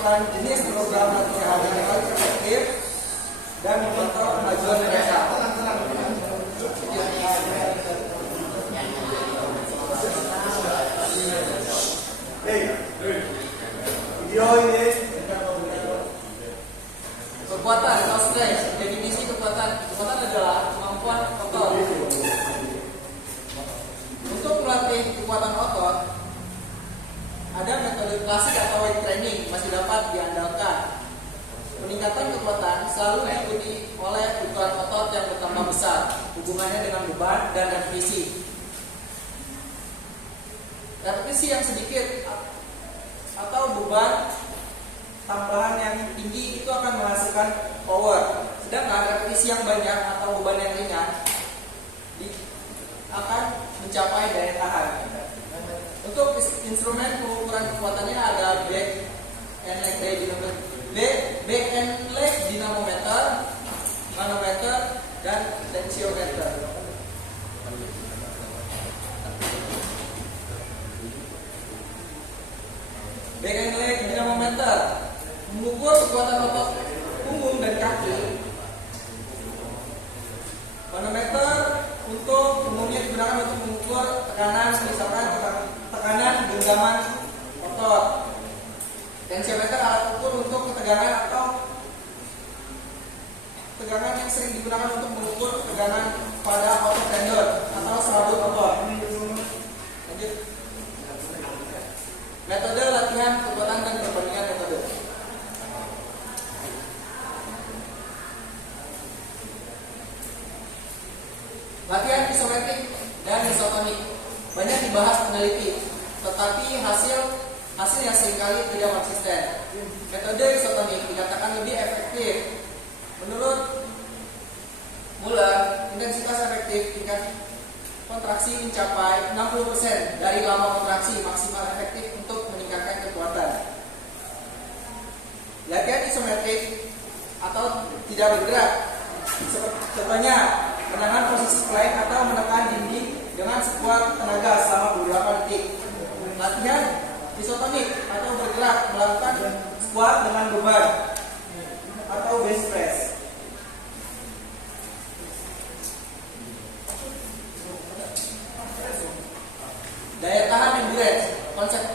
menentukan jenis program latihan yang paling efektif dan memantau kemajuan mereka. Video ini kekuatan atau strength. Definisi kekuatan adalah kemampuan otot. Untuk melatih kekuatan otot, ada metode klasik atau weight training masih dapat diandalkan. Peningkatan kekuatan selalu diikuti oleh ukuran otot yang bertambah besar, hubungannya dengan beban dan repetisi. Repetisi yang sedikit atau beban tambahan yang tinggi itu akan menghasilkan power. Sedangkan repetisi yang banyak atau beban yang ringan akan mencapai daya tahan. Untuk instrumen pengukuran kekuatannya ada back and leg dynamometer, manometer, dan tensiometer. Back and leg dynamometer mengukur kekuatan otot punggung dan kaki. Manometer umumnya digunakan untuk mengukur tekanan, misalkan tekanan genggaman otot. Tensiometer alat ukur untuk ketegangan atau tegangan yang sering digunakan untuk mengukur tegangan pada otot tendon atau serabut otot. Lanjut. Metode latihan kekuatan dan perbandingan metode. Latihan isometrik dan isotonik banyak dibahas peneliti, tetapi hasilnya seringkali tidak konsisten. Metode isotonik dikatakan lebih efektif. Menurut Muller, intensitas efektif tingkat kontraksi mencapai 60% dari lama kontraksi maksimal efektif untuk meningkatkan kekuatan. Latihan isometrik atau tidak bergerak, contohnya menahan posisi plank atau menekan dinding dengan sekuat tenaga selama beberapa detik. Latihan isotonik atau bergerak melakukan squat dengan beban atau bench press. Daya tahan endurance. Konsep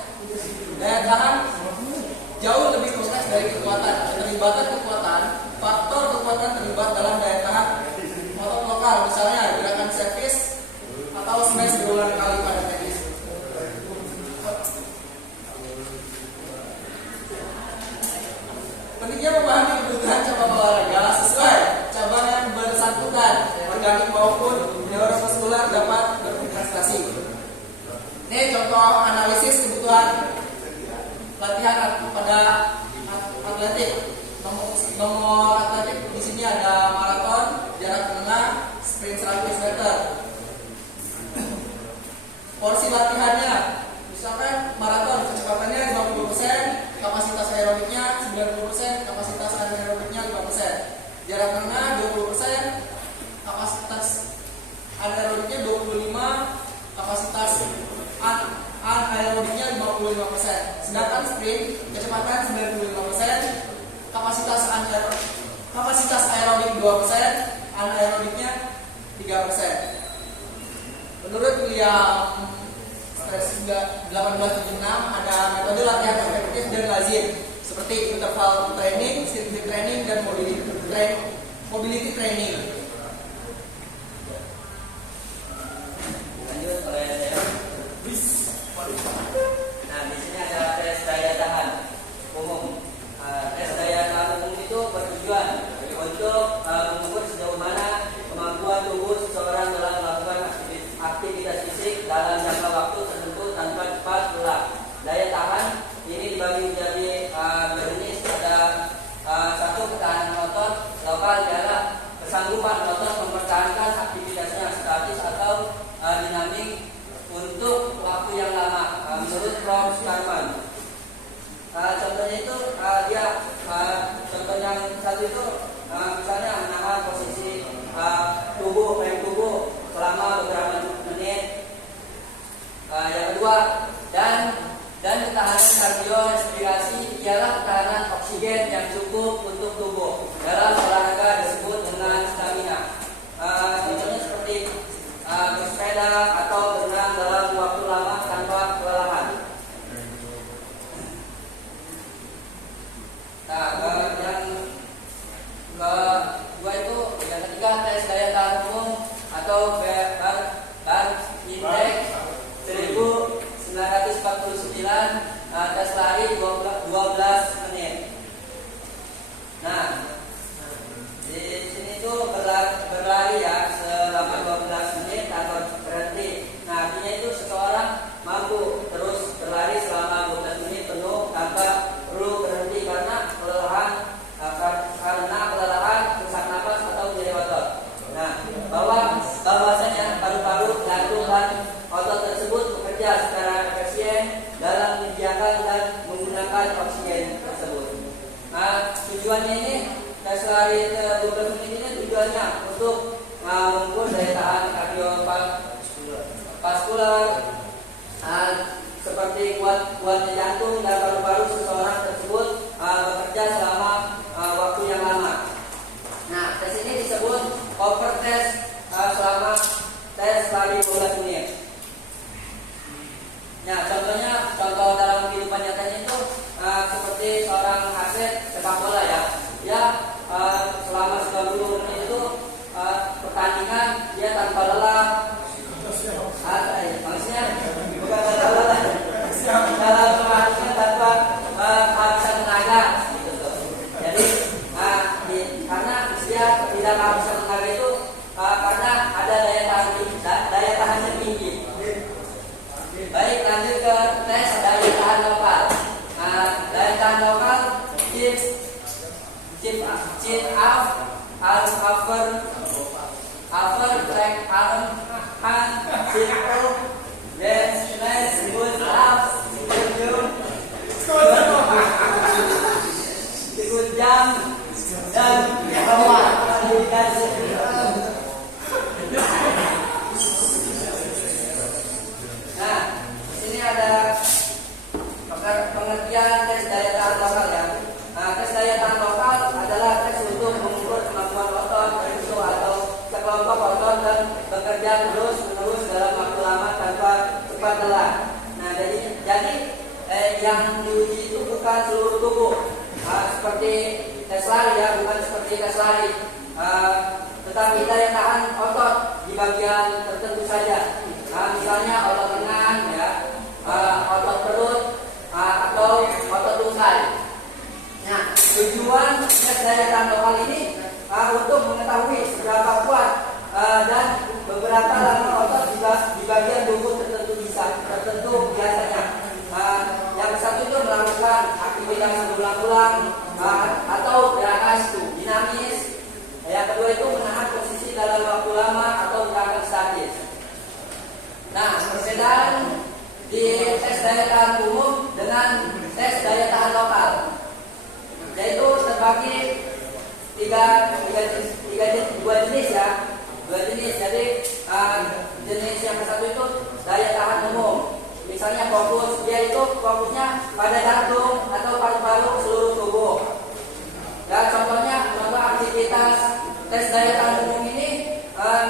daya tahan jauh lebih kompleks dari kekuatan. Keterlibatan kekuatan, faktor kekuatan terlibat dalam daya tahan otot lokal, misalnya gerakan servis atau smash berulang kali pada tenis. Pentingnya memahami kebutuhan cabang olahraga sesuai cabang yang bersangkutan, organik maupun neuromuskular dapat berprestasi. Ini contoh analisis kebutuhan latihan pada atletik. Nomor atletik di sini ada maraton, jarak menengah, sprint 100 meter. Porsi latihannya, misalkan maraton kecepatannya 50%, kapasitas aerobiknya 90%, kapasitas anaerobiknya 5%. Jarak menengah 20%, kapasitas anaerobiknya 25%, kapasitas anaerobiknya 55%. Sedangkan sprint kecepatan 95%, kapasitas aerobik 2%, anaerobiknya 3%. Menurut William 1876 ada metode latihan efektif dan lazim seperti interval training, circuit training, dan mobility training. Lanjut oleh saya. Nah, di sini ada tes daya tahan umum. Tes daya tahan umum itu bertujuan untuk mengukur sejauh mana kemampuan tubuh seseorang dalam melakukan aktivitas fisik dalam jangka waktu tertentu tanpa cepat lelah. Daya tahan ini dibagi menjadi berjenis. Ada satu, ketahanan otot lokal, adalah kesanggupan otot mempertahankan aktivitasnya statis atau dinamik untuk waktu yang lama, menurut Prof. Skarman. Contohnya itu contoh yang satu itu misalnya menahan posisi tubuh selama beberapa menit. Yang kedua, dan ketahanan kardio respirasi ialah ketahanan oksigen yang cukup untuk tubuh. Dalam olahraga disebut dengan stamina. Contohnya seperti bersepeda atau berenang dalam waktu lama tanpa kelelahan. Nah, yang ketiga tes daya tahan umum atau BAR Index 1949, tes lari 12 menit. Nah, di sini tuh berlari ya selama 12 menit tanpa berhenti. Nah, artinya itu seseorang mampu terus berlari selama 12 menit penuh tanpa perlu berhenti karena kelelahan, sesak napas atau nyeri otot. Nah, bahwasanya paru-paru, jantung dan otot tersebut bekerja secara efisien dalam menyediakan dan menggunakan oksigen tersebut. Nah, tujuannya ini tes lari 12 menit ini tujuannya untuk mengukur daya tahan kardiovaskular, seperti kuatnya jantung dan paru-paru seseorang tersebut bekerja selama waktu yang lama. Nah, tes ini disebut over test selama tes lari 12 menit. Nah, contoh dalam kehidupan nyatanya itu seperti seorang atlet sepak bola ya. Dia selama 90 menit itu pertandingan dia tanpa lelah. Maksudnya bukan tanpa lelah. Dalam pertandingan tanpa kehabisan tenaga gitu tuh. Jadi karena dia tidak kehabisan tenaga itu karena ada daya tahan yang tinggi. Baik, lanjut ke tes daya tahan lokal. Daya tahan lokal chin up, arm upper track arm, hand, circle, then smash, push up, ikut jam dan bawah. Nah, di sini ada pengertian tes daya tahan lokal ya. Tes daya tahan lokal adalah tes untuk mengukur kemampuan otot tertentu atau sekelompok otot dan bekerja terus-menerus dalam waktu lama tanpa cepat lelah. Nah, jadi yang diuji itu bukan seluruh tubuh, seperti tes lari ya, bukan seperti tes lari, tetapi daya tahan otot di bagian tertentu saja. Misalnya otot lengan ya, otot perut atau otot tungkai. Nah, tujuan tes daya tahan lokal ini untuk mengetahui seberapa kuat dan beberapa lama otot di bagian tubuh tertentu biasanya. Yang satu itu melakukan aktivitas berulang-ulang atau gerakan dinamis. Yang kedua itu menahan posisi dalam waktu lama atau gerakan statis. Nah, perbedaan di tes daya tahan umum dengan tes daya tahan lokal yaitu terbagi dua jenis ya. Jadi jenis yang satu itu daya tahan umum. Misalnya dia itu fokusnya pada jantung atau paru-paru seluruh tubuh. Ya, contoh aktivitas tes daya tahan umum ini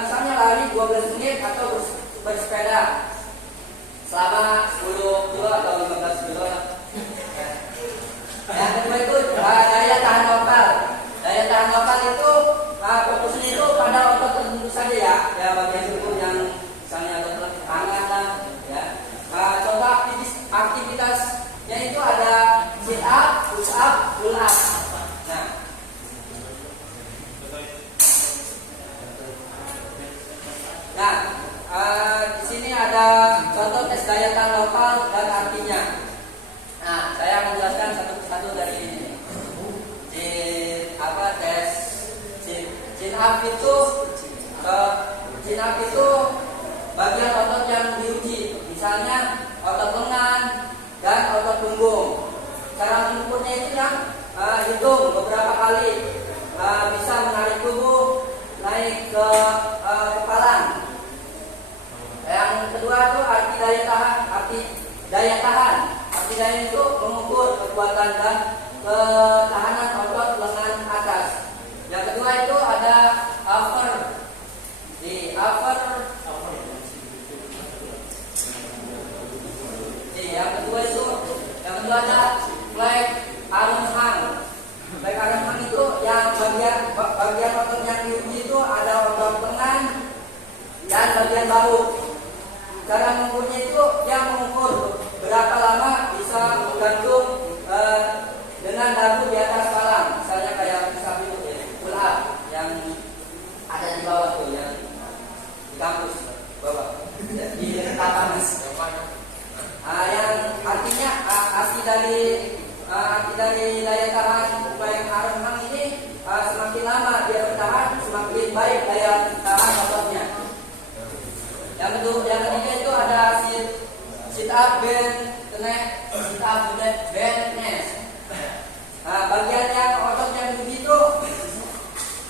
misalnya lari 12 menit atau bersepeda selama 10 kilo atau 15 kilo. Yang kedua itu daya tahan lokal. Daya tahan lokal itu fokusnya itu pada otot tertentu saja ya bagian tubuh yang misalnya otot tangan lah ya. Contoh aktivitasnya itu ada sit up, push up, pull up. Nah, di sini ada contoh tes daya tahan lokal dan artinya. Nah, saya menjelaskan satu persatu dari ini. Tes chin up itu bagian otot yang diuji. Misalnya otot lengan dan otot punggung. Cara mengukurnya itu hitung beberapa kali, bisa menarik tubuh naik ke kepala. Yang kedua itu arti daya tahan. Arti daya itu mengukur kekuatan dan ketahanan otot lengan atas. Yang kedua itu ada upper. Di upper. Yang kedua ada flag arm hang. Flag arm hang itu yang bagian otot yang diuji itu ada otot lengan dan bagian bahu. Cara mengukurnya itu yang mengukur berapa lama bisa menggantung dengan dagu di atas palang. Misalnya kayak misal itu ya, pull up yang ada di bawah tuh yang di kampus bawah di lapangan. Yang artinya arti dari daya tahan flag arm hang ini semakin lama dia bertahan semakin baik daya tahan ototnya. Yang ketiga itu ada sit up bend knees. Bagian yang otot yang diuji itu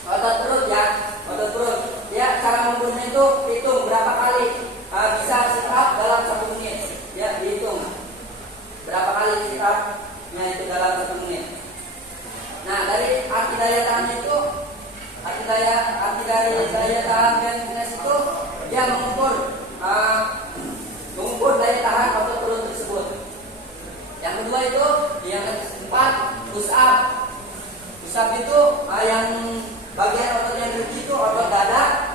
otot perut ya, otot perut. Ya, cara mengukurnya itu hitung berapa kali bisa sit up dalam 1 menit. Ya, dihitung berapa kali sit up-nya itu dalam 1 menit. Nah, dari arti daya tahan itu, arti dari daya tahan knees itu dia mengukur daya tahan otot perut tersebut. Yang kedua itu, yang keempat push up. Push up itu yang bagian otot yang diuji itu otot dada,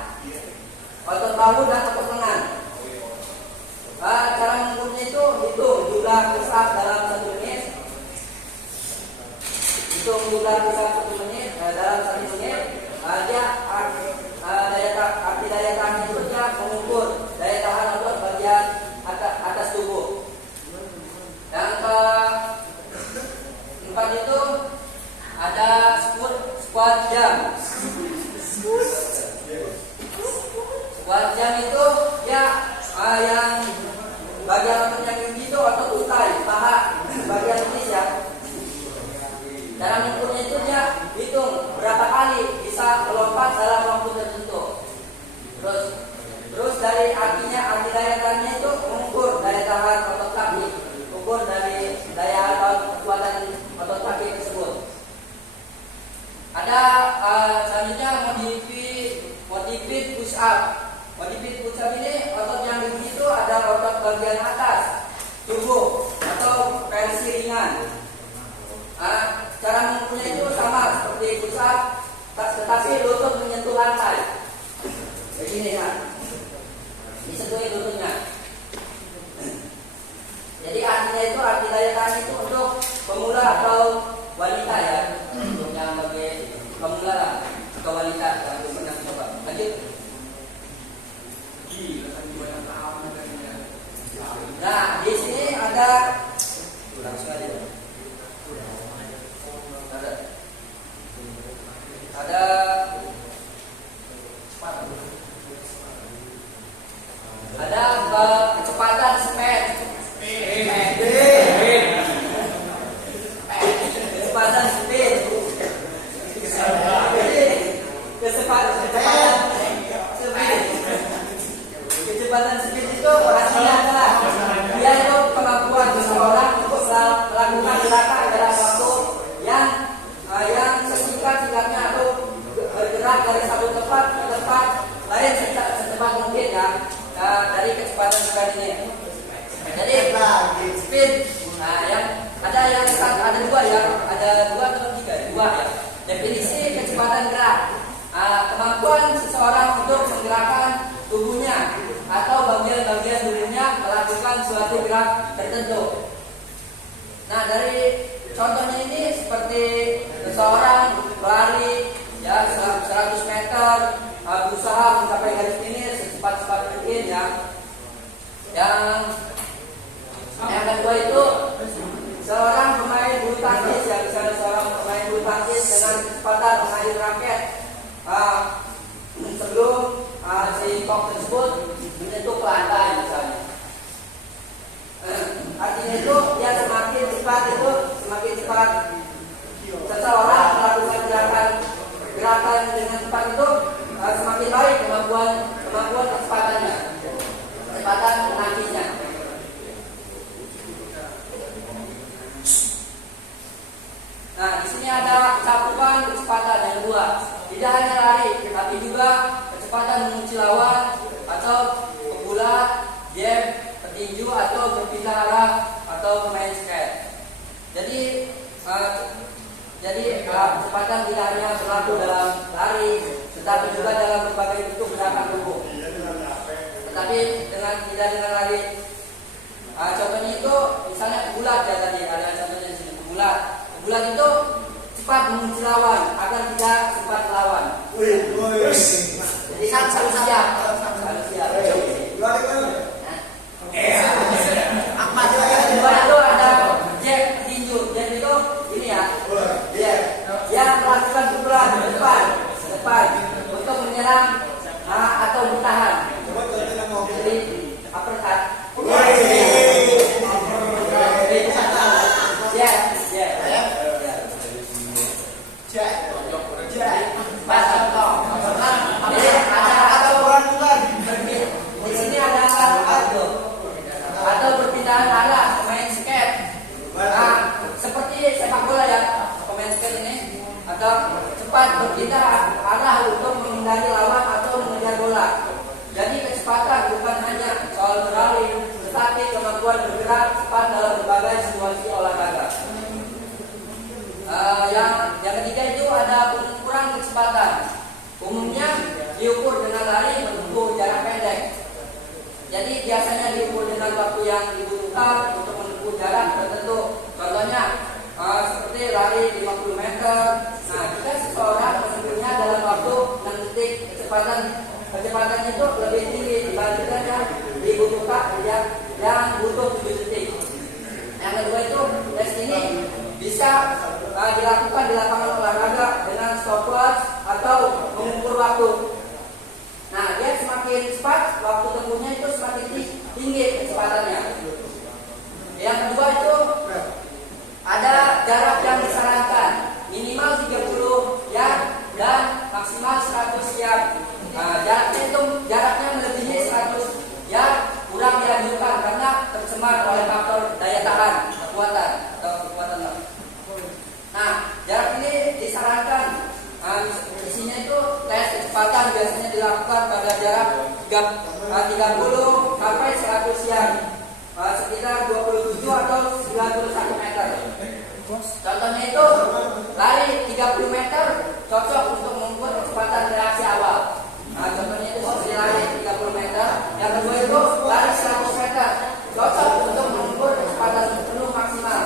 otot bahu dan otot lengan. Cara mengukurnya itu hitung jumlah push up dalam 1 menit. Hitung jumlah push up 1 menit dalam 1 menit. Dia arti daya tahan itu dia mengukur daya tahan otot bagian atas tubuh. Yang keempat itu ada squat jump. Squat jump itu dia yang bagian otot yang tinggi itu otot utai, paha, bagian atas ya. Cara mengukurnya itu dia hitung berapa kali bisa melompat dalam waktu tertentu. Terus dari arti daya tahannya itu mengukur daya tahan otot kaki, ukur dari daya kekuatan otot kaki tersebut. Ada selanjutnya modified push up. Modified push up ini otot yang diuji itu ada otot bagian atas tubuh atau versi ringan. Cara mengukurnya itu sama seperti push up, tetapi lutut menyentuh lantai. Begini ya, disentuhi lututnya. Jadi artinya itu arti daya tahan itu untuk pemula atau wanita ya, untuk yang bagi pemula lah atau wanita yang belum pernah coba. Lanjut. Nah, di sini ada kecepatan speed. Kecepatan speed. Kecepatan speed itu artinya adalah dia itu kemampuan seseorang untuk melakukan gerakan dalam waktu yang sesingkat-singkatnya atau bergerak dari satu tempat ke tempat lain secepat mungkin ya. Dari kecepatan speed ini. Jadi speed, yang ada dua ya, ada dua atau tiga, dua ya. Definisi kecepatan gerak, kemampuan seseorang untuk menggerakkan tubuhnya atau bagian-bagian tubuhnya melakukan suatu gerak tertentu. Nah, dari contohnya ini seperti seseorang berlari ya 100 meter, berusaha mencapai garis finish secepat mungkin ya. Yang kedua itu seorang pemain bulu tangkis ya, misalnya seorang pemain bulu tangkis dengan kecepatan mengayun raket sebelum si kok tersebut menyentuh ke lantai misalnya. Artinya itu dia semakin cepat seseorang melakukan gerakan dengan cepat itu semakin baik kemampuan kecepatannya, kecepatan menangkisnya. ada cakupan kecepatan yang kedua. Tidak hanya lari, tapi juga kecepatan mengunci lawan atau pegulat, jab, petinju atau berpindah arah atau pemain skate. Jadi kecepatan tidak hanya berlaku dalam lari, tetapi juga dalam berbagai bentuk gerakan tubuh. Tetapi tidak dengan lari. Contohnya itu misalnya pegulat ya tadi ada contohnya di sini pegulat. Pegulat itu cepat mengunci lawan agar tidak sempat melawan. Jadi selalu siap. Kedua itu ada jab tinju. Jab itu ini ya. Yang melakukan pukulan ke depan untuk menyerang atau bertahan. Jadi uppercut. Di sini ada atau perpindahan arah pemain skate. Seperti sepak bola ya, pemain skate ini atau cepat berpindah arah untuk menghindari lawan atau mengejar bola. Jadi kecepatan bukan hanya soal berlari, tetapi kemampuan bergerak cepat dalam berbagai situasi olahraga. Yang ketiga itu ada pengukuran kecepatan. Umumnya diukur dengan lari menempuh jarak pendek. Jadi biasanya diukur dengan waktu yang dibutuhkan untuk menempuh jarak tertentu. Contohnya seperti lari 50 meter. Nah, jika seseorang menempuhnya dalam waktu 6 detik, kecepatannya itu lebih tinggi dibandingkan yang dibutuhkan yang butuh 7 detik. Yang kedua itu tes ini bisa dilakukan di lapangan olahraga dengan stopwatch atau mengukur waktu. Nah, dia semakin cepat, waktu tempuhnya itu semakin tinggi kecepatannya. Yang kedua itu ada jarak yang disarankan, minimal 30 yard dan maksimal 100 yard. Jaraknya melebihi 100 yard kurang dianjurkan karena tercemar oleh faktor daya tahan, kekuatan. Nah, jarak ini disarankan. Isinya itu tes kecepatan biasanya dilakukan pada jarak 30 sampai 100 yard, sekitar 27 atau 91 meter. Contohnya itu lari 30 meter cocok untuk mengukur kecepatan reaksi awal. Contohnya itu seperti lari 30 meter. Yang kedua itu lari 100 meter cocok untuk mengukur kecepatan penuh maksimal.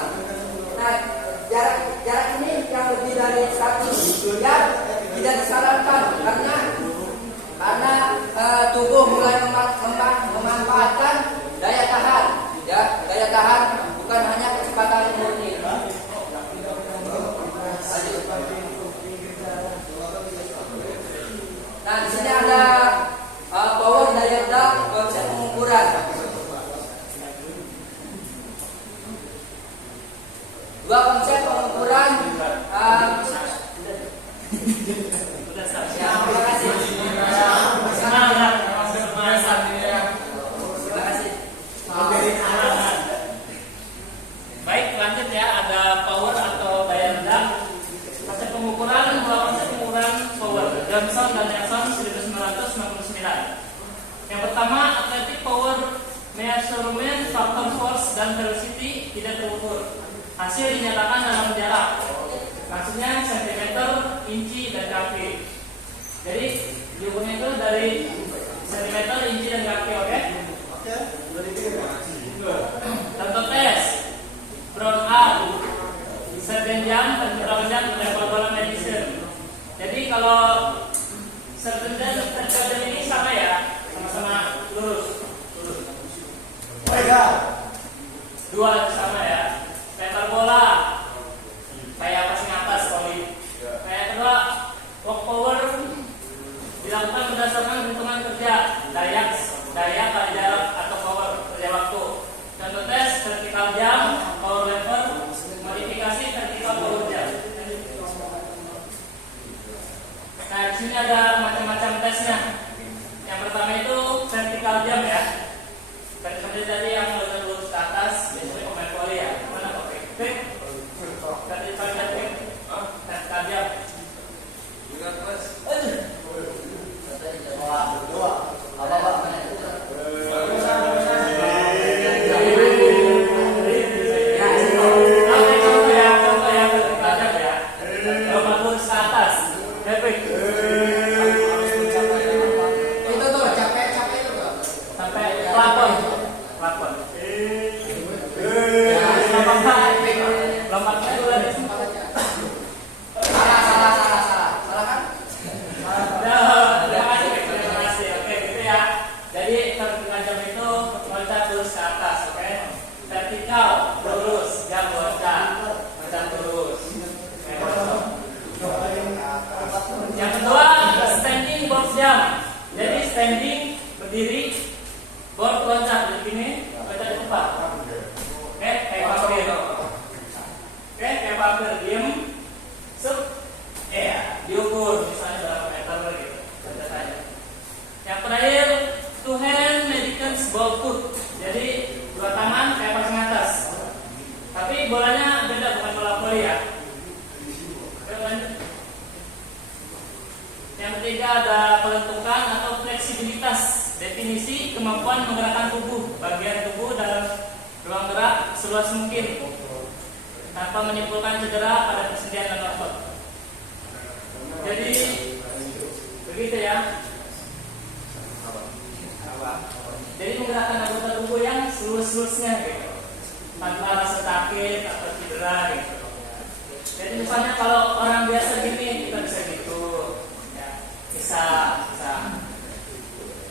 Nah, jarak ini yang lebih dari 100 yard tidak disarankan karena tubuh mulai memanfaatkan daya tahan. Ya, daya tahan bukan hanya kecepatan murni. Nah, di sini ada power daya ledak, konsep pengukuran. Dua konsep pengukuran. Terima kasih. Baik, lanjut ya. Ada power atau daya ledak. Konsep pengukuran, dua konsep pengukuran power. Johnson dan Nelson 1969. Yang pertama, athletic power measurement factor force dan velocity tidak terukur. Hasil dinyatakan dalam jarak. Maksudnya sentimeter, inci, dan kaki. Jadi diukurnya itu dari sentimeter, inci, dan kaki, oke? Contoh tes Brown up, certain jam, dan berapa jam level bola medicine. Jadi kalau certain jam ini sama ya, sama-sama lurus. Dua sama ya. Level bola kayak passing atas volley. Kayak kedua, walk power dilakukan berdasarkan hitungan kerja daya kali jarak atau power kerja waktu. Contoh tes vertical jam, power lever, modifikasi vertical power jam. Nah, di sini ada macam-macam tesnya. Yang pertama itu vertical jam ya. Seperti tadi yang lurus ke atas, biasanya pemain volley ya. Mana pakai? Vertical jam. kayak pagar diem, diukur misalnya berapa meter gitu, contohnya. Yang terakhir, two hand medicans ball foot. Jadi dua tangan kayak pasang atas. Tapi bolanya beda, bukan bola voli ya. Oke, lanjut. Yang ketiga ada pelentukan atau fleksibilitas. Definisi kemampuan menggerakkan tubuh, bagian tubuh dalam ruang gerak seluas mungkin tanpa menimbulkan cedera pada persendian dan otot. Jadi begitu ya. Jadi menggerakkan anggota tubuh yang selus-selusnya gitu, tanpa rasa sakit atau cedera gitu. Jadi misalnya kalau orang biasa gini kita bisa gitu, ya, bisa.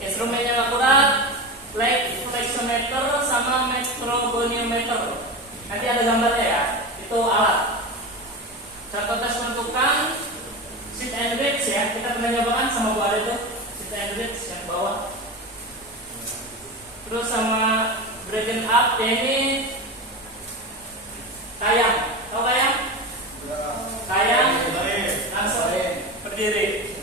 Instrumennya akurat, leg flexometer sama metrogoniometer. Nanti ada gambarnya ya, itu alat. Contoh tes menentukan sit and reach ya, kita pernah nyobakan sama Bu Ade tuh, sit and reach yang bawah. Terus sama braden up, ya ini kayang, tahu kayang? Kayang langsung berdiri.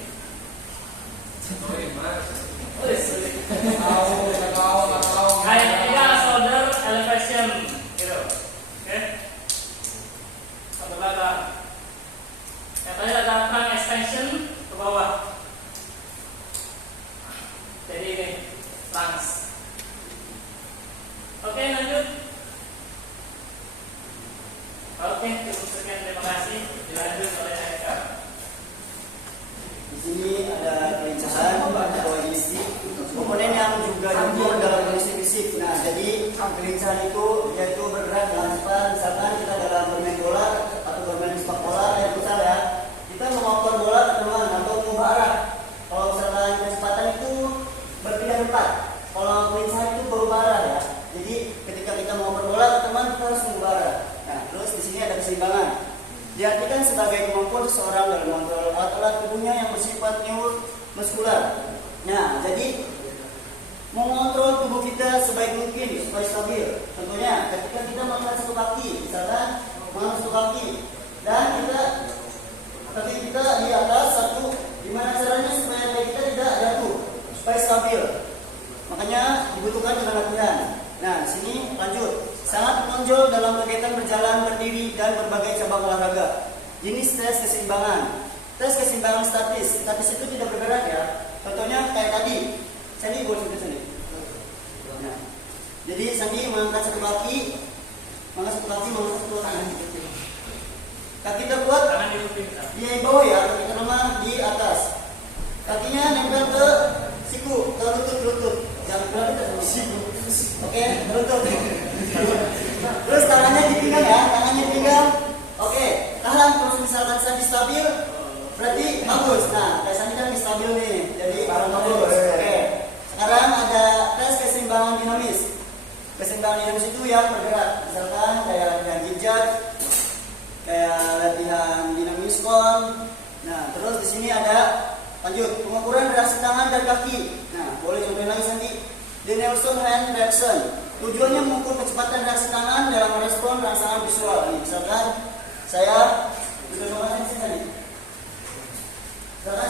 Kayang ketiga shoulder elevation, gitu. Oke. Satu belakang. Yang tadi ada trunk extension ke bawah. Jadi ini trunks. Oke, lanjut. Oke, cukup sekian, terima kasih. Dilanjut oleh Eka. Di sini ada pelincahan koalisi komponen yang juga diukur dalam kondisi fisik. Nah, jadi pelincahan itu yaitu bergerak dengan cepat. Misalkan kita dalam bermain bola atau bermain sepak bola, misal ya, kita mengoper bola ke teman atau mengubah arah. Kalau misalkan kecepatan itu berpindah tempat, kalau pelincahan itu berubah arah ya. Jadi ketika kita mengoper bola ke teman, kita harus mengubah arah. Nah, terus di sini ada keseimbangan. Diartikan sebagai kemampuan seseorang dalam mengontrol alat tubuhnya yang bersifat neuromuskular. Nah, jadi mengontrol tubuh kita sebaik mungkin supaya stabil. Contohnya, ketika kita mengangkat satu kaki, misalkan mengangkat satu kaki, dan kaki kita di atas satu, gimana caranya supaya kaki kita tidak jatuh, supaya stabil. Makanya dibutuhkan dengan latihan. Nah, sini lanjut. Sangat menonjol dalam kegiatan berjalan, berdiri, dan berbagai cabang olahraga. Jenis tes keseimbangan. Tes keseimbangan statis. Statis itu tidak bergerak ya. Contohnya kayak tadi. Sandi boleh sebelah sini. Nah, jadi Sandi mengangkat satu kaki, mengangkat satu tangan. Kaki terkuat di bawah ya, kaki terlemah di atas. Kakinya nempel ke siku, ke lutut. Jangan berarti ke siku. Oke, lutut. Terus tangannya di pinggang ya, tangannya di pinggang. Oke, tahan. Terus misalkan Sandi stabil, berarti bagus. Nah, kayak Sandi kan stabil nih, jadi bagus. Oke. Sekarang ada tes keseimbangan dinamis. Keseimbangan dinamis itu yang bergerak. Misalkan kayak latihan jejak, kayak latihan dinamis kon. Nah, terus di sini ada lanjut pengukuran reaksi tangan dan kaki. Nah, boleh cobain lagi Sandi. The Nelson Hand Reaction. Tujuannya mengukur kecepatan reaksi tangan dalam merespon rangsangan visual. Nih, misalkan saya misalkan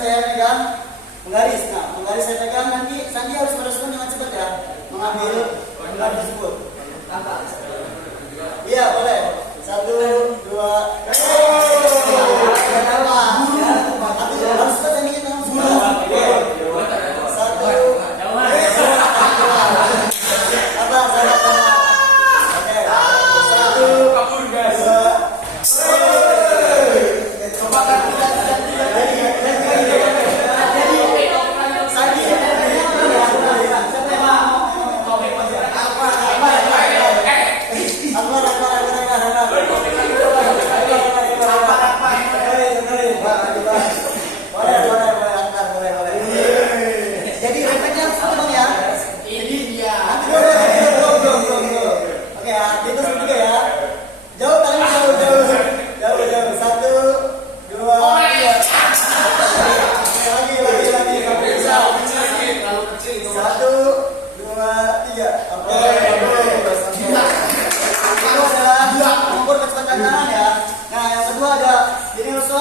saya pegang penggaris. Nah, penggaris saya pegang, nanti Sandi harus merespon dengan cepat ya, mengambil penggaris tersebut. Iya, boleh. 1, 2, harus cepat Sandi kita langsung. 1.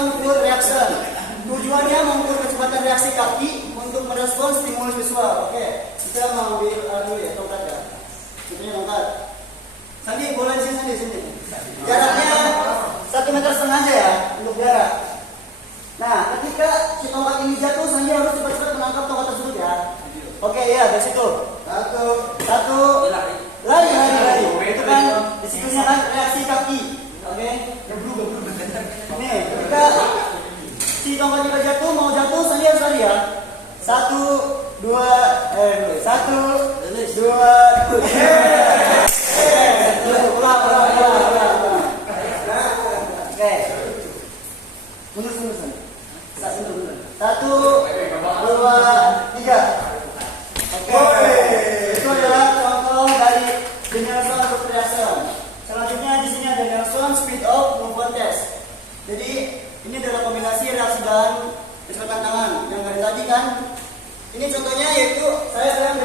Hands-on Foot Reaction. Tujuannya mengukur kecepatan reaksi kaki untuk merespons stimulus visual. Oke, kita mau ambil dulu ya, tongkat ya. Contohnya tongkat. Sandi, boleh di sini, sini. Jaraknya 1,5 meter aja ya untuk jarak. Nah, ketika si tongkat ini jatuh, Sandi harus cepat-cepat menangkap tongkat tersebut ya. Oke, iya, dari situ. Satu. Lari. Itu kan disitunya kan reaksi kaki. Oke. Nih, ketika si tongkatnya jatuh, mau jatuh, Sandi harus lari ya. 1, 2, 1, 2, Oke. Mundur. 1, 2, 3. Oke. Itu adalah contoh dari Nelson Foot Reaction. Selanjutnya di sini ada Nelson Speed of Movement Test. Jadi ini adalah kombinasi reaksi dan kecepatan tangan. Yang dari tadi kan, ini contohnya yaitu saya bilang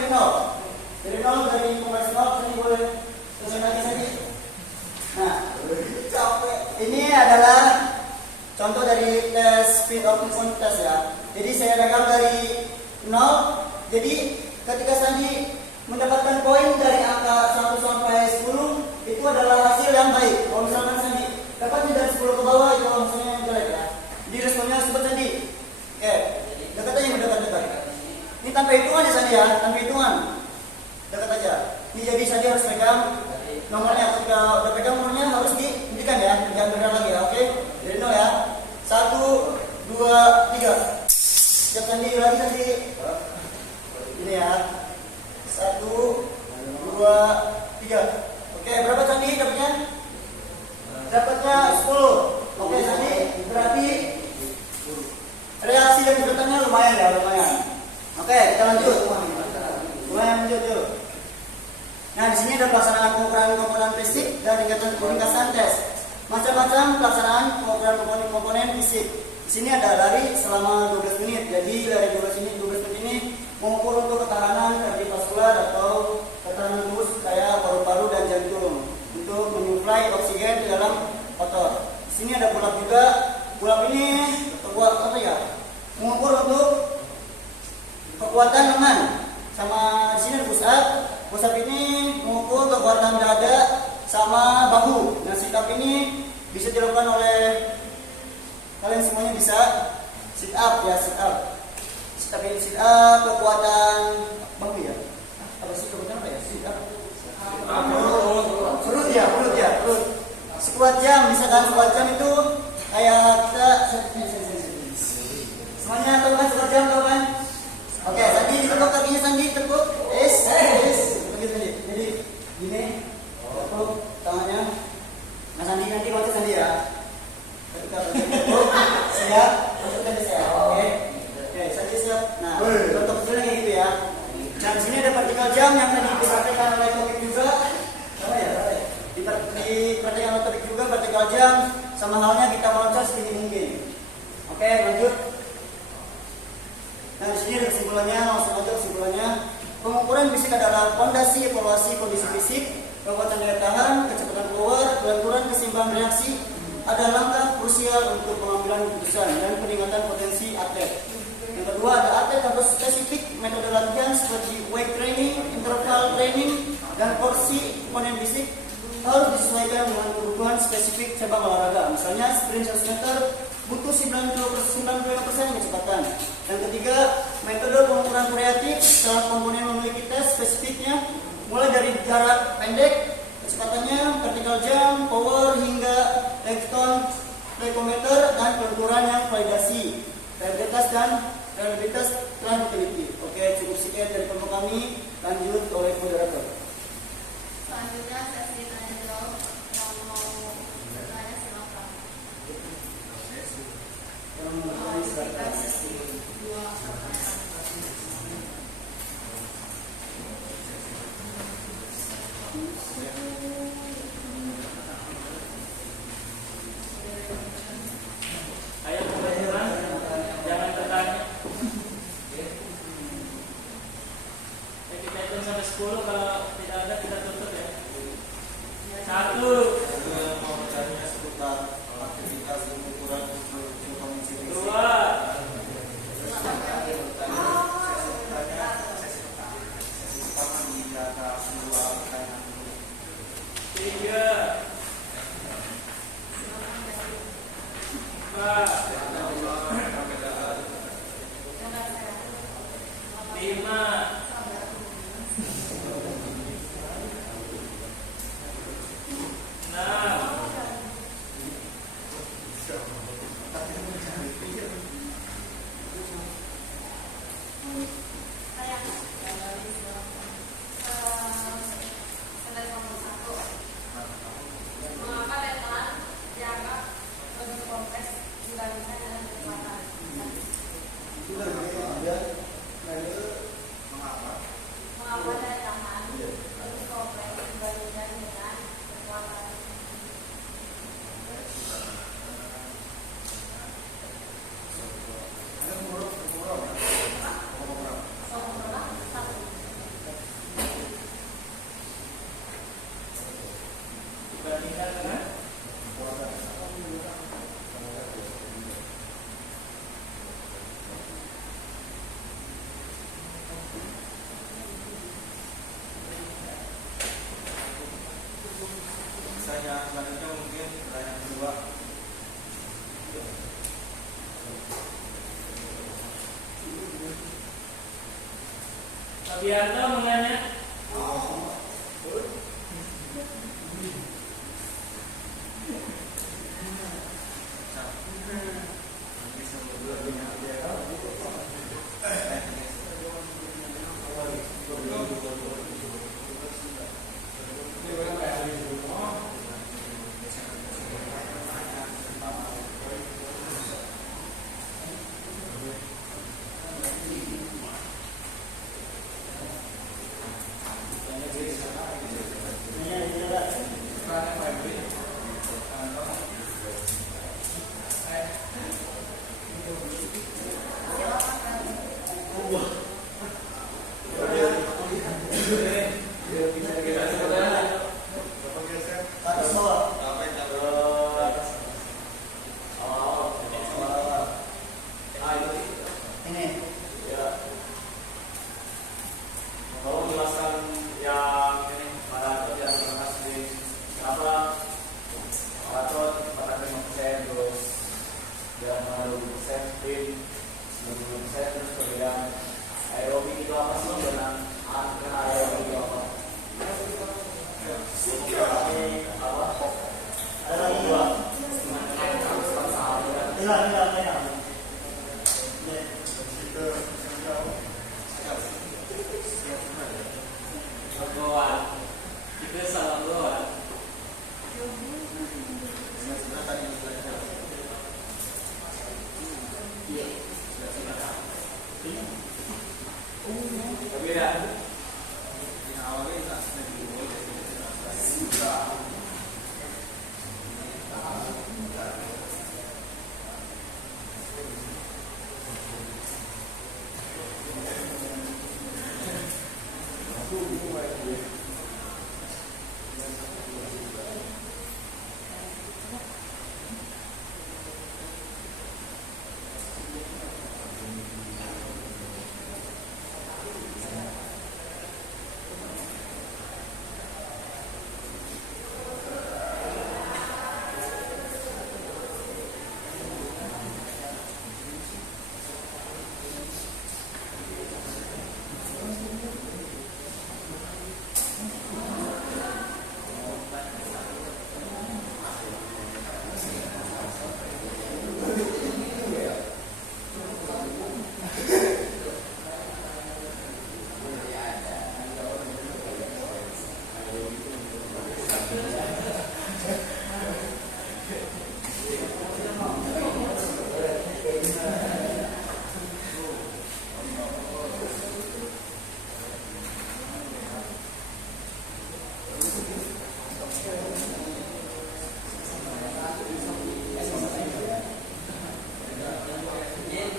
dari 0 dari pembaris 0 ini boleh selesai lagi saja. Nah, ini adalah contoh dari tes speed of movement test ya. Jadi saya rekam dari 0. Jadi ketika Sandi mendapatkan poin dari angka 1 sampai 10 itu adalah hasil yang baik. Kalau misalkan Sandi dapatnya dari 10 ke bawah itu hasilnya yang jelek ya. Jadi responnya cepat Sandi. Oke, dekat aja mendekat. Ini tanpa hitungan ya Sandi ya, tanpa hitungan. Dekat aja. Ini jadi Sandi harus pegang nomornya. Ketika udah pegang nomornya harus dihentikan ya, jangan bergerak lagi ya. Oke, dari 0 ya. 1, 2, 3. Siap Sandi lagi Sandi. Ini ya. 1, 2, 3. Oke, berapa Sandi dapatnya? Dapatnya 10. Oke Sandi, berarti reaksi dan kecepatannya lumayan. Oke, kita lanjut. Lanjut yuk. Nah, di sini ada pelaksanaan pengukuran komponen fisik dan ringkasan tes. Macam-macam pelaksanaan pengukuran komponen fisik. Di sini ada lari selama 12 menit. Jadi lari 12 menit ini mengukur untuk ketahanan kardiovaskular atau ketahanan tubuh kayak paru-paru dan jantung untuk menyuplai oksigen ke dalam otot. Di sini ada pull-up juga. Pull-up ini mengukur untuk kekuatan lengan. Sama di sini ada push-up. Push-up ini mengukur kekuatan dada sama bahu. Nah, sit-up ini bisa dilakukan oleh kalian semuanya bisa. Sit-up ya, sit-up. Sit-up ini sit-up kekuatan bahu ya. Apa sih kekuatan apa ya? Sit-up. Perut ya. Sekuat jam, misalkan sekuat jam itu kayak kita semuanya tahu kan sekuat jam tahu kan? Oke, Sandi ditekuk kakinya Sandi tekuk. Begitu jadi gini, tekuk tangannya. Nah Sandi nanti baca Sandi ya. Ketika tekuk, siap, masuk Sandi siap. Oke, Sandi siap. Nah, contoh kecilnya kayak gitu ya. Dan sini ada partikel jam yang tadi disampaikan oleh topik juga. Apa ya? Diperhatikan oleh topik juga partikel jam. Sama halnya kita meloncat setinggi mungkin. Oke, lanjut. Nah, di sini ada kesimpulannya, langsung aja kesimpulannya. Pengukuran fisik adalah fondasi evaluasi kondisi fisik, kekuatan daya tahan, kecepatan keluar, kelenturan keseimbangan reaksi, ada langkah krusial untuk pengambilan keputusan dan peningkatan potensi atlet. Yang kedua, ada atlet harus spesifik metode latihan seperti weight training, interval training, dan porsi komponen fisik harus disesuaikan dengan kebutuhan spesifik cabang olahraga. Misalnya sprint 100 meter butuh 95% kecepatan. Dan ketiga, metode pengukuran variatif setelah komponen memiliki tes spesifiknya, mulai dari jarak pendek, kecepatannya, vertical jump, power, hingga tekton, tachometer, dan kelenturan yang validasi, reliabilitas telah diteliti. Oke, cukup sekian dari kelompok kami. Lanjut oleh moderator. Selanjutnya sesi tanya jawab. Yang mau bertanya silakan. Kita sesi 2 pertanyaan. Ayo kebetulan jangan bertanya. Kita hitung sampai 10, kalau tidak ada kita tutup ya. Mengapa Netherlands dianggap lebih kompleks dibandingkan dengan kekuatan? Mengapa daya tahan lebih kompleks dibandingkan dengan kekuatan? Sempurna satu. Dibandingkan dengan Saya selanjutnya mungkin pertanyaan kedua. Pak Bianto menanya.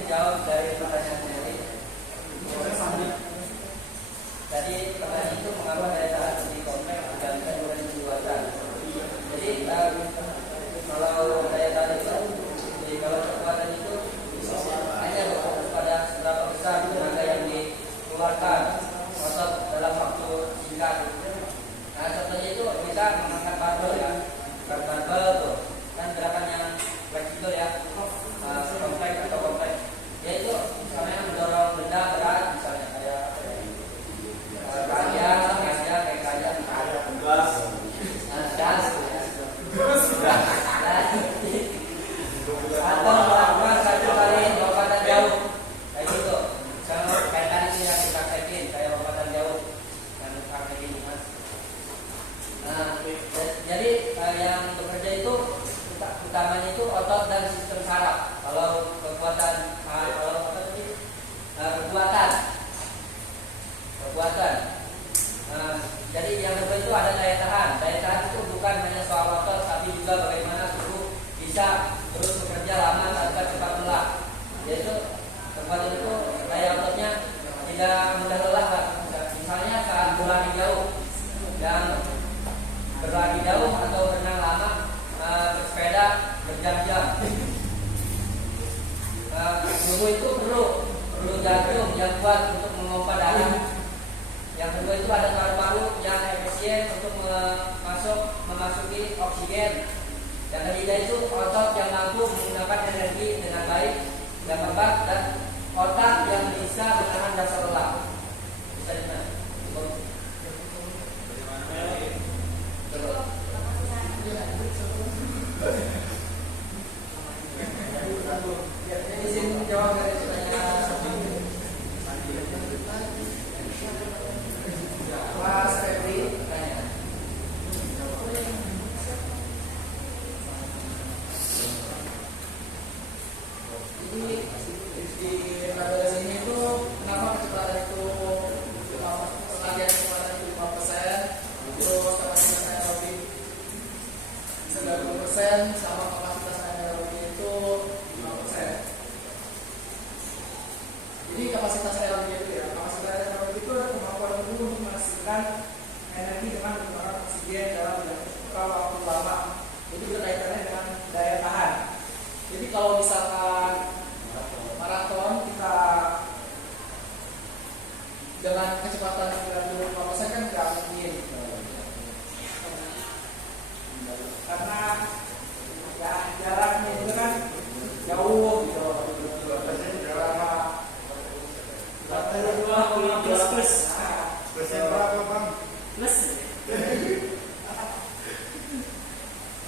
Jawab dari pertanyaan Mary. Tadi pertanyaan itu mengapa daya tahan lebih kompleks dibandingkan dengan kekuatan. Jadi kalau daya tahan itu, jadi kalau kekuatan itu hanya berfokus pada seberapa besar tenaga yang dikeluarkan otot dalam waktu singkat. Nah contohnya itu bisa mengangkat barbel ya, angkat barbel tuh kan gerakan yang fleksibel ya. otot dan sistem saraf. Kalau kekuatan. Jadi yang kedua itu ada daya tahan. Daya tahan itu bukan hanya soal otot, tapi juga bagaimana tubuh bisa terus bekerja lama tanpa cepat lelah. Yaitu kekuatan itu daya ototnya tidak mudah lelah. Misalnya saat berlari jauh atau berenang lama, bersepeda berjam-jam. Tubuh itu perlu jantung yang kuat untuk memompa darah. Yang kedua itu ada paru-paru yang efisien untuk memasuki oksigen. Yang ketiga itu otot yang mampu menggunakan energi dengan baik. Yang keempat dan otak yang bisa menahan rasa lelah. Bisa dimana? Izin jawab dari pertanyaan Mas Febri tanya. Jadi di tabel sini itu kenapa kecepatan itu latihan kecepatan itu 5%, terus kapasitas aerobik 90% sama kapasitas aerobik itu 5%. Jadi kapasitas aerobik itu itu adalah kemampuan tubuh untuk menghasilkan energi dengan menggunakan oksigen dalam waktu lama. Jadi berkaitannya dengan daya tahan. Jadi kalau misalkan maraton kita dengan kecepatan 95% kan nggak mungkin, karena ya jaraknya itu kan jauh gitu. Persen berapa bang?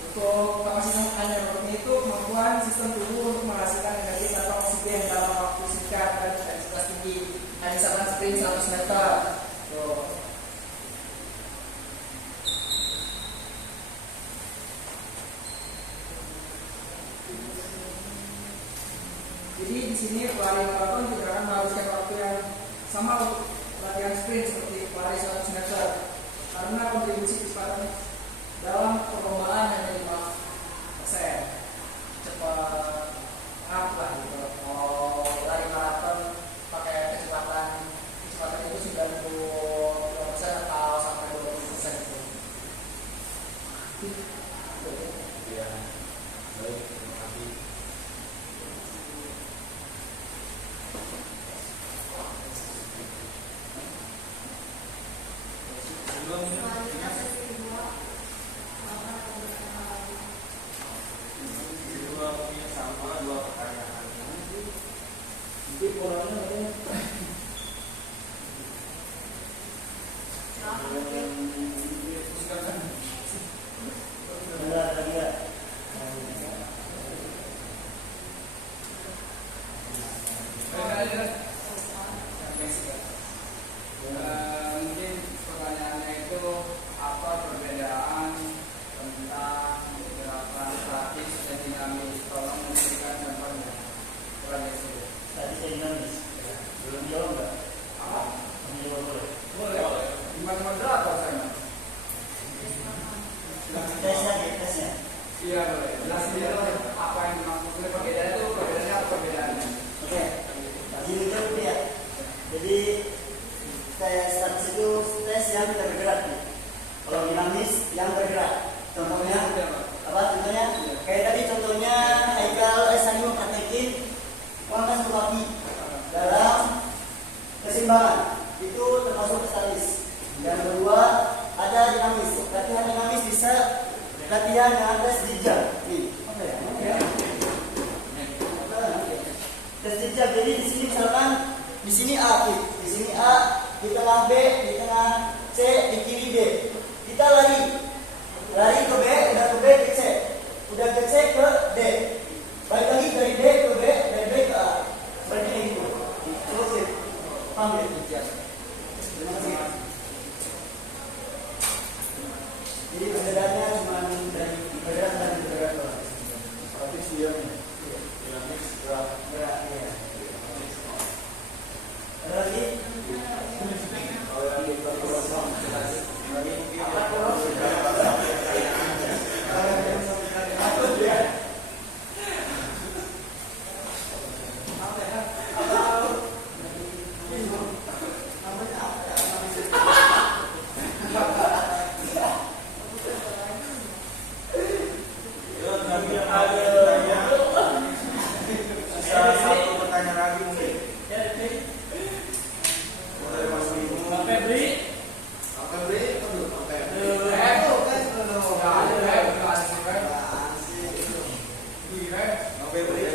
Untuk kapasitas anaerob itu kemampuan sistem tubuh untuk menghasilkan energi tanpa oksigen dalam waktu singkat dan intensitas tinggi. Hanya misalkan sprint 100 meter. Tuh. Jadi di sini pelari maraton juga akan menghabiskan waktu yang sama untuk latihan sprint seperti pelari 100 meter, karena kontribusi kecepatan dalam perlombaan hanya 5%. Cepat apa gitu. Kalau lari maraton pakai kecepatan itu 90% atau sampai 20% gitu. Iya. Baik, terima kasih. Selanjutnya sesi kedua, Dua punya sama dua pertanyaan. Jadi polanya ini mungkin pertanyaannya itu apa perbedaan tentang gerakan statis dan dinamis? Tolong memberikan contohnya. Tadi saya dinamis. Belum jawab nggak? Apa? Kamu jawab boleh. Boleh. Gimana moderator saya? Tesnya. Iya boleh. Jelasin dulu apa yang dimaksud perbedaan itu, perbedaannya apa perbedaannya? Oke. Tadi jawab ya. Jadi tes statis itu tes yang tidak bergerak. Kalau dinamis yang bergerak. Contohnya apa? Contohnya kayak tadi contohnya Haikal Sani mempraktekin mengangkat satu kaki dalam keseimbangan, itu termasuk statis. Yang kedua ada dinamis. Latihan dinamis bisa latihan dengan tes dijak. Nih, apa ya? Tes dijak. Jadi di sini misalkan di sini A, di sini A, di tengah B, di tengah C, di kiri D. Kita lari ke B, udah ke B ke C, udah ke C ke D, balik lagi dari D ke B, dari B ke A, seperti ini gitu. Terus ya, paham ya? Terima kasih. Jadi perbedaannya cuma dari bergerak dan bergerak doang. Satu pertanyaan lagi mungkin. Ya, Dik. Mulai Mas Bimo. Bang Febri. Bang Febri.